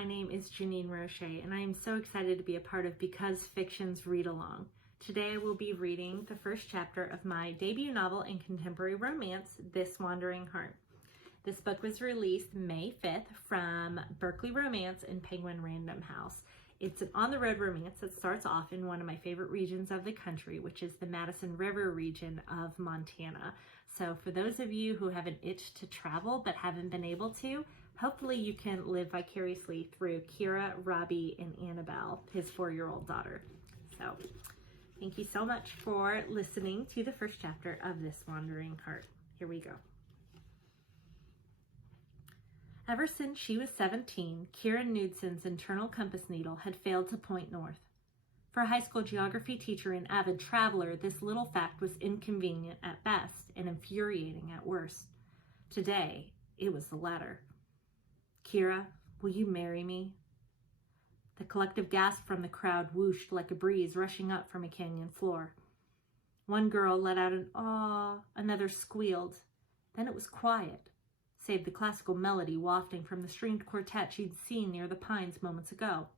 my name is Janine Rosche, and I am so excited to be a part of Because Fiction's Read Along. Today I will be reading the first chapter of my debut novel in contemporary romance, This Wandering Heart. This book was released May 5th from Berkeley Romance and Penguin Random House. It's an on-the-road romance that starts off in one of my favorite regions of the country, which is the Madison River region of Montana. So for those of you who have an itch to travel but haven't been able to, hopefully you can live vicariously through Kira, Robbie, and Annabelle, his 4-year-old daughter. So thank you so much for listening to the first chapter of This Wandering Heart. Here we go. Ever since she was 17, Kira Knudsen's internal compass needle had failed to point north. For a high school geography teacher and avid traveler, this little fact was inconvenient at best and infuriating at worst. Today, it was the latter. Kira, will you marry me? The collective gasp from the crowd whooshed like a breeze rushing up from a canyon floor. One girl let out an "aw," another squealed. Then it was quiet, save the classical melody wafting from the stringed quartet she'd seen near the pines moments ago.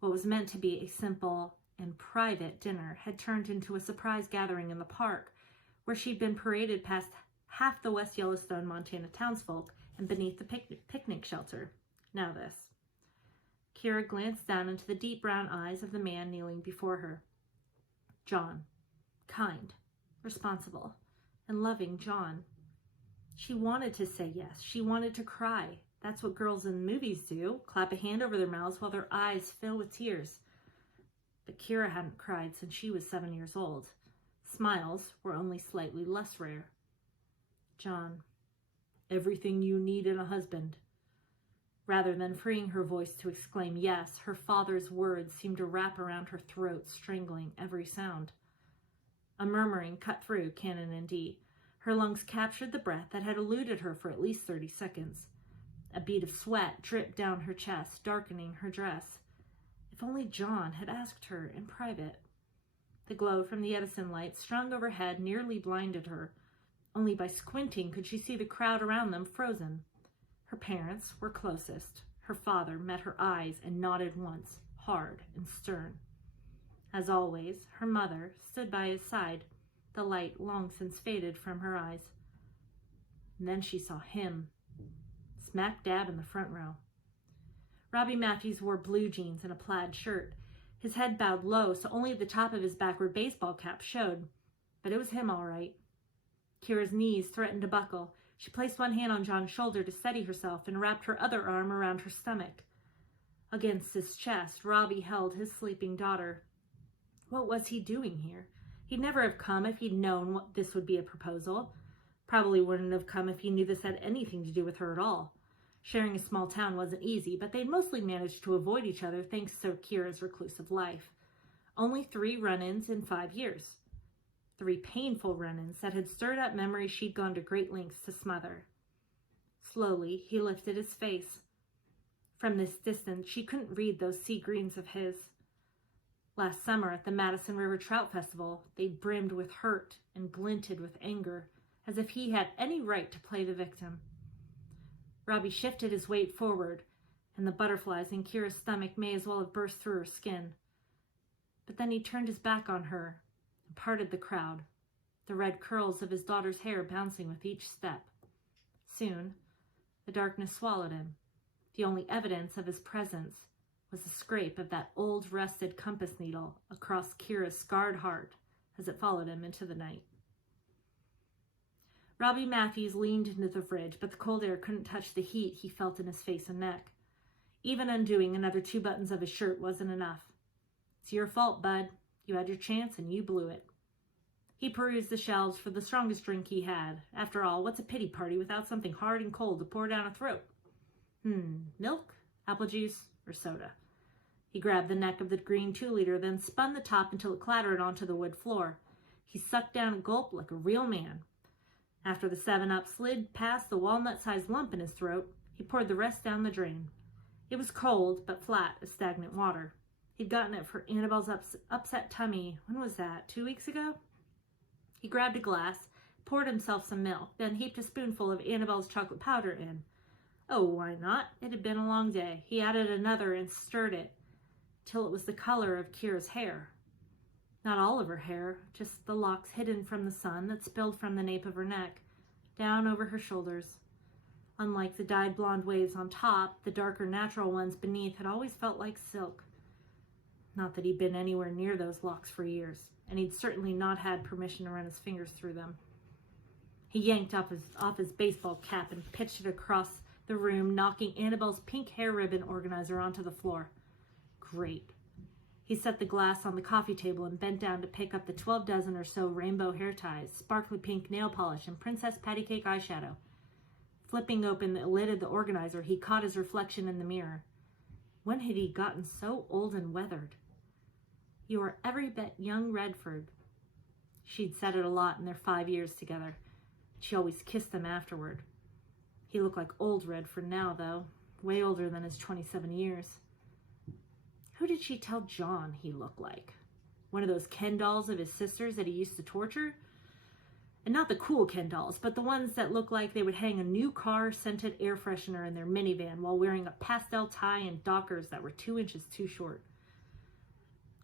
What was meant to be a simple and private dinner had turned into a surprise gathering in the park, where she'd been paraded past half the West Yellowstone, Montana townsfolk and beneath the picnic shelter. Now this. Kira glanced down into the deep brown eyes of the man kneeling before her. John. Kind, responsible, and loving John. She wanted to say yes. She wanted to cry. That's what girls in movies do, clap a hand over their mouths while their eyes fill with tears. But Kira hadn't cried since she was 7 years old. Smiles were only slightly less rare. John, everything you need in a husband. Rather than freeing her voice to exclaim yes, her father's words seemed to wrap around her throat, strangling every sound. A murmuring cut through Canon and D. Her lungs captured the breath that had eluded her for at least 30 seconds. A bead of sweat dripped down her chest, darkening her dress. If only John had asked her in private. The glow from the Edison light strung overhead nearly blinded her. Only by squinting could she see the crowd around them frozen. Her parents were closest. Her father met her eyes and nodded once, hard and stern. As always, her mother stood by his side, the light long since faded from her eyes. And then she saw him, smack dab in the front row. Robbie Matthews wore blue jeans and a plaid shirt. His head bowed low, so only the top of his backward baseball cap showed. But it was him all right. Kira's knees threatened to buckle. She placed one hand on John's shoulder to steady herself and wrapped her other arm around her stomach. Against his chest, Robbie held his sleeping daughter. What was he doing here? He'd never have come if he'd known this would be a proposal. Probably wouldn't have come if he knew this had anything to do with her at all. Sharing a small town wasn't easy, but they'd mostly managed to avoid each other thanks to Kira's reclusive life. Only 3 run-ins in 5 years. 3 painful run-ins that had stirred up memories she'd gone to great lengths to smother. Slowly, he lifted his face. From this distance, she couldn't read those sea greens of his. Last summer at the Madison River Trout Festival, they brimmed with hurt and glinted with anger, as if he had any right to play the victim. Robbie shifted his weight forward, and the butterflies in Kira's stomach may as well have burst through her skin. But then he turned his back on her and parted the crowd, the red curls of his daughter's hair bouncing with each step. Soon, the darkness swallowed him. The only evidence of his presence was the scrape of that old rusted compass needle across Kira's scarred heart as it followed him into the night. Robbie Matthews leaned into the fridge, but the cold air couldn't touch the heat he felt in his face and neck. Even undoing another 2 buttons of his shirt wasn't enough. It's your fault, bud. You had your chance and you blew it. He perused the shelves for the strongest drink he had. After all, what's a pity party without something hard and cold to pour down a throat? Milk, apple juice, or soda? He grabbed the neck of the green 2-liter, then spun the top until it clattered onto the wood floor. He sucked down a gulp like a real man. After the 7-Up slid past the walnut-sized lump in his throat, he poured the rest down the drain. It was cold, but flat as stagnant water. He'd gotten it for Annabelle's upset tummy. When was that? 2 weeks ago? He grabbed a glass, poured himself some milk, then heaped a spoonful of Annabelle's chocolate powder in. Oh, why not? It had been a long day. He added another and stirred it till it was the color of Kira's hair. Not all of her hair, just the locks hidden from the sun that spilled from the nape of her neck, down over her shoulders. Unlike the dyed blonde waves on top, the darker natural ones beneath had always felt like silk. Not that he'd been anywhere near those locks for years, and he'd certainly not had permission to run his fingers through them. He yanked off his baseball cap and pitched it across the room, knocking Annabelle's pink hair ribbon organizer onto the floor. Great. He set the glass on the coffee table and bent down to pick up the 12 dozen or so rainbow hair ties, sparkly pink nail polish, and princess patty cake eyeshadow. Flipping open the lid of the organizer, he caught his reflection in the mirror. When had he gotten so old and weathered? You are every bit young Redford. She'd said it a lot in their 5 years together. She always kissed them afterward. He looked like old Redford now, though, way older than his 27 years. Who did she tell John he looked like? One of those Ken dolls of his sister's that he used to torture? And not the cool Ken dolls, but the ones that looked like they would hang a new car-scented air freshener in their minivan while wearing a pastel tie and Dockers that were 2 inches too short.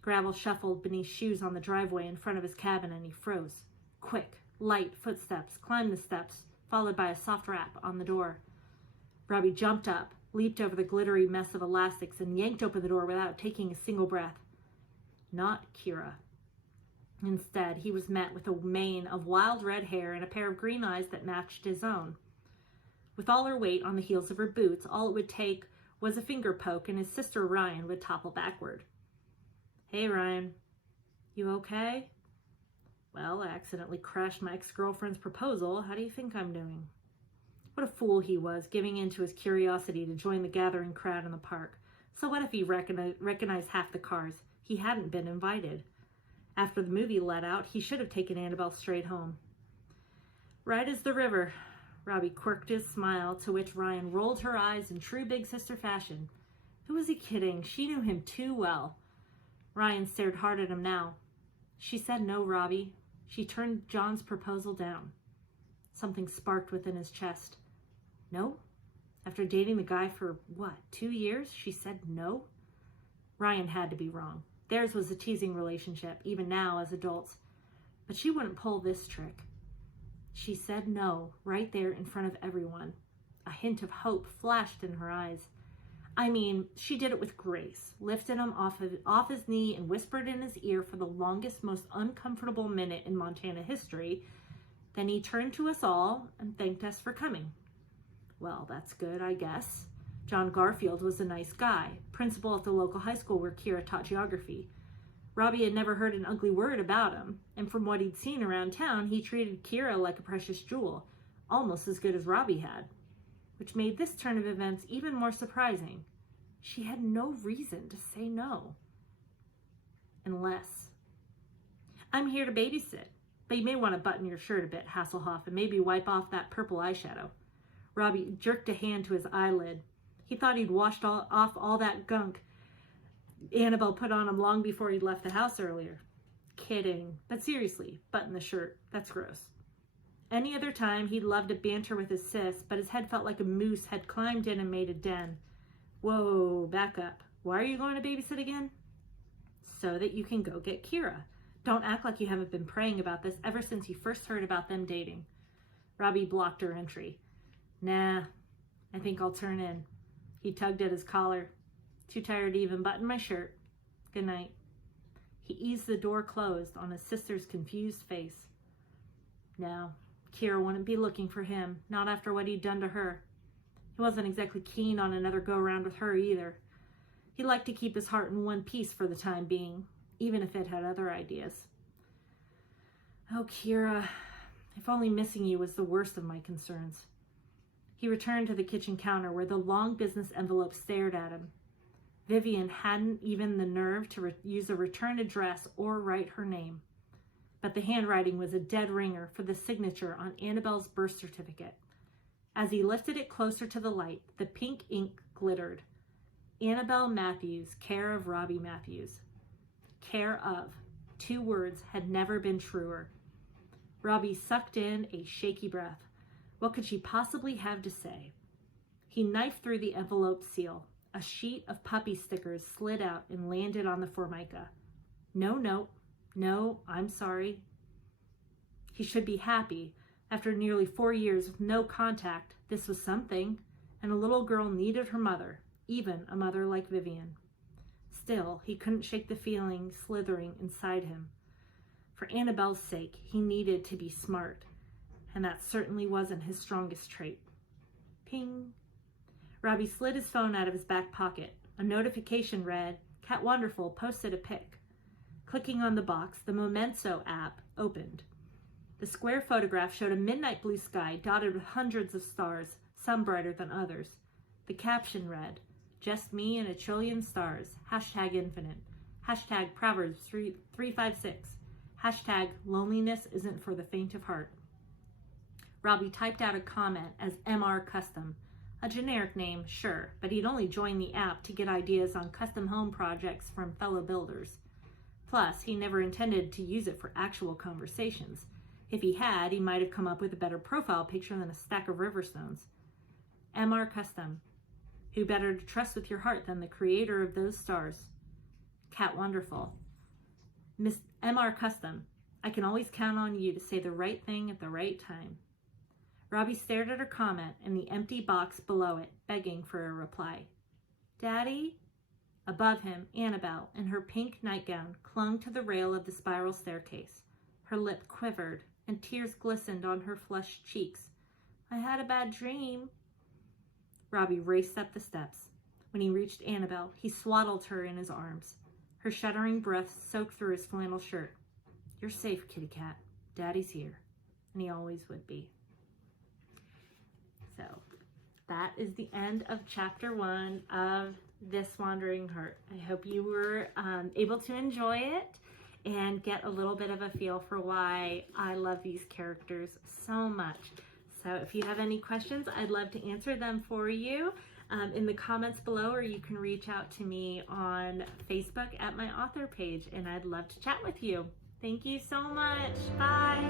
Gravel shuffled beneath shoes on the driveway in front of his cabin, and he froze. Quick, light footsteps climbed the steps, followed by a soft rap on the door. Robbie jumped up, leaped over the glittery mess of elastics, and yanked open the door without taking a single breath. Not Kira. Instead, he was met with a mane of wild red hair and a pair of green eyes that matched his own. With all her weight on the heels of her boots, all it would take was a finger poke and his sister Ryan would topple backward. Hey, Ryan. You okay? Well, I accidentally crashed my ex-girlfriend's proposal. How do you think I'm doing? What a fool he was, giving in to his curiosity to join the gathering crowd in the park. So what if he recognized half the cars? He hadn't been invited. After the movie let out, he should have taken Annabelle straight home. Right as the river. Robbie quirked his smile, to which Ryan rolled her eyes in true big sister fashion. Who was he kidding? She knew him too well. Ryan stared hard at him now. She said no, Robbie. She turned John's proposal down. Something sparked within his chest. No? After dating the guy for, 2 years, she said no? Ryan had to be wrong. Theirs was a teasing relationship, even now as adults. But she wouldn't pull this trick. She said no, right there in front of everyone. A hint of hope flashed in her eyes. I mean, she did it with grace, lifted him off his knee and whispered in his ear for the longest, most uncomfortable minute in Montana history. Then he turned to us all and thanked us for coming. Well, that's good, I guess. John Garfield was a nice guy, principal at the local high school where Kira taught geography. Robbie had never heard an ugly word about him, and from what he'd seen around town, he treated Kira like a precious jewel, almost as good as Robbie had, which made this turn of events even more surprising. She had no reason to say no. Unless, I'm here to babysit, but you may want to button your shirt a bit, Hasselhoff, and maybe wipe off that purple eyeshadow. Robbie jerked a hand to his eyelid. He thought he'd washed off all that gunk Annabelle put on him long before he'd left the house earlier. Kidding. But seriously, button the shirt. That's gross. Any other time, he'd love to banter with his sis, but his head felt like a moose had climbed in and made a den. Whoa, back up. Why are you going to babysit again? So that you can go get Kira. Don't act like you haven't been praying about this ever since you first heard about them dating. Robbie blocked her entry. Nah, I think I'll turn in. He tugged at his collar. Too tired to even button my shirt. Good night. He eased the door closed on his sister's confused face. No, Kira wouldn't be looking for him, not after what he'd done to her. He wasn't exactly keen on another go-around with her either. He liked to keep his heart in one piece for the time being, even if it had other ideas. Oh, Kira, if only missing you was the worst of my concerns. He returned to the kitchen counter where the long business envelope stared at him. Vivian hadn't even the nerve to use a return address or write her name. But the handwriting was a dead ringer for the signature on Annabelle's birth certificate. As he lifted it closer to the light, the pink ink glittered. Annabelle Matthews, care of Robbie Matthews. Care of. 2 words had never been truer. Robbie sucked in a shaky breath. What could she possibly have to say? He knifed through the envelope seal. A sheet of puppy stickers slid out and landed on the formica. No note. No, I'm sorry. He should be happy. After nearly 4 years with no contact, this was something, and a little girl needed her mother, even a mother like Vivian. Still, he couldn't shake the feeling slithering inside him. For Annabelle's sake, he needed to be smart, and that certainly wasn't his strongest trait. Ping. Robbie slid his phone out of his back pocket. A notification read, "Cat Wonderful posted a pic." Clicking on the box, the Memento app opened. The square photograph showed a midnight blue sky dotted with hundreds of stars, some brighter than others. The caption read, "Just me and a trillion stars. #infinite. #Proverbs 356. #loneliness isn't for the faint of heart." Robbie typed out a comment as MR Custom. A generic name, sure, but he'd only joined the app to get ideas on custom home projects from fellow builders. Plus, he never intended to use it for actual conversations. If he had, he might have come up with a better profile picture than a stack of Riverstones. MR Custom. Who better to trust with your heart than the creator of those stars? Cat Wonderful. Miss MR Custom. I can always count on you to say the right thing at the right time. Robbie stared at her comment and the empty box below it, begging for a reply. Daddy? Above him, Annabelle, in her pink nightgown, clung to the rail of the spiral staircase. Her lip quivered, and tears glistened on her flushed cheeks. I had a bad dream. Robbie raced up the steps. When he reached Annabelle, he swaddled her in his arms. Her shuddering breath soaked through his flannel shirt. You're safe, kitty cat. Daddy's here, and he always would be. So that is the end of chapter 1 of This Wandering Heart. I hope you were able to enjoy it and get a little bit of a feel for why I love these characters so much. So if you have any questions, I'd love to answer them for you in the comments below, or you can reach out to me on Facebook at my author page, and I'd love to chat with you. Thank you so much. Bye.